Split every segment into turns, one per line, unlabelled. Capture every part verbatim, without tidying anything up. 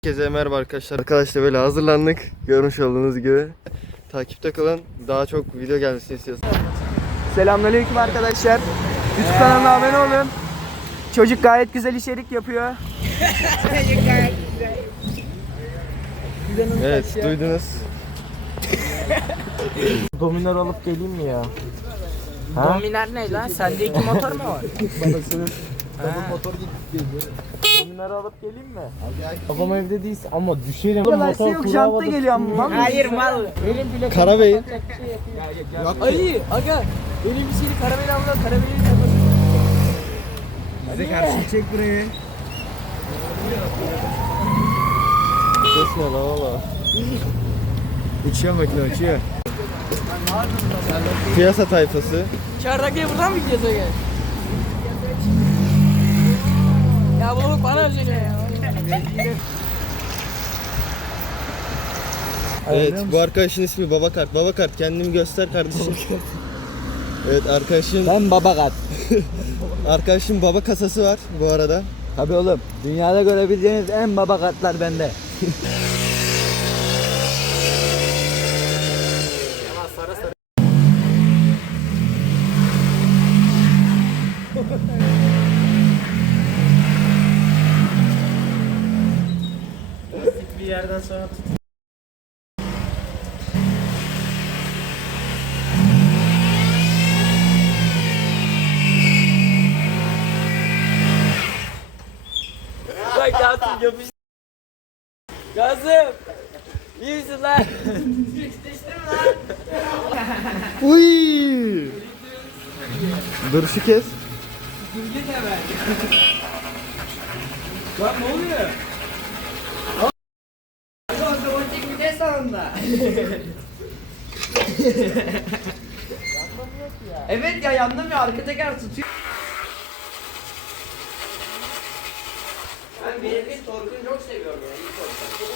Herkese merhaba arkadaşlar. Arkadaşlar böyle hazırlandık. Görmüş olduğunuz gibi. Takipte kalın. Daha çok video gelmesini istiyorsanız.
Selamünaleyküm arkadaşlar. YouTube kanalına abone olun. Çocuk gayet güzel içerik yapıyor.
Evet, duydunuz.
Dominar alıp geleyim mi ya?
Dominar ne lan? Sende iki motor mu var?
Babasının motor geliyor. Dominar'ı alıp geleyim mi? Babam evde değilse ama düşerim. Motor yok, jantta geliyor ama.
Hayır mal.
Karabey'in.
Ali aga. Öyle bir şeyi Karabey'le aldı. Karabey'in yapalım.
Bize karşı çek burayı.
Ses ne lan valla.
Uçuyor makine uçuyor.
Piyasa tayfası.
Çardaklı'ya buradan mı gideceğiz aga? Ya bu bak bana özeniyor ya.
Evet, bu arkadaşın ismi Babakart. Babakart, kendini göster kardeşim. Evet, arkadaşın
Ben baba kat.
arkadaşın baba kasası var bu arada.
Tabii oğlum. Dünyada görebileceğiniz en baba katlar bende.
Bir yerden sonra tut. Bak Kasım yapış. Kasım. İyi misin lan?
Uy! Duruşu kes.
Gülge de ver. Lan ne oluyor? Otomatik vites anında. Evet ya yanlamıyor, arka teker tutuyor. Ben B M W torkunu çok seviyorum ya. İyi torklar.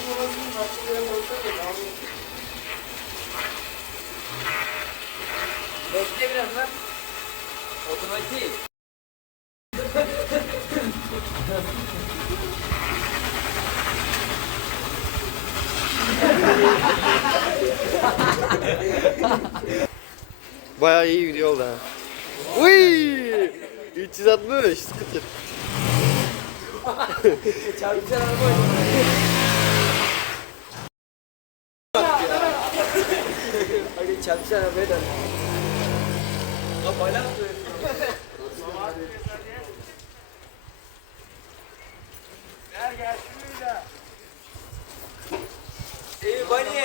Bekle biraz lan. Otomatik.
Bayağı iyi video oldu ha. Uy! üç yüz altmış sıkıntı.
Çarpıcı araba oynuyor. Hadi çarpıcı arabaya dön. Lan baylar Gel gel şuraya. İyi bani.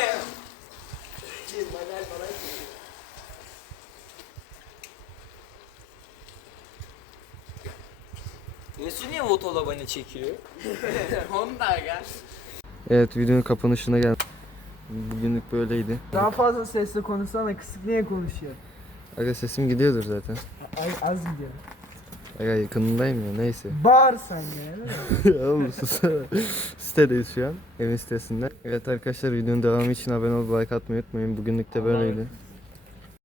Mesut niye otolabanı çekiyor? Honda gel.
Evet, videonun kapanışına gel. Bugünlük böyleydi.
Daha fazla sesle konuşsana, kısık niye konuşuyor?
Aga sesim gidiyordur zaten.
Ay, az gidiyor.
Aga yakınındayım ya, neyse.
Bağır sen ya.
Oğlum susana. Sitedeyiz şu an. Evin sitesinde. Evet arkadaşlar, videonun devamı için abone olup like atmayı unutmayın. Bugünlük de böyleydi.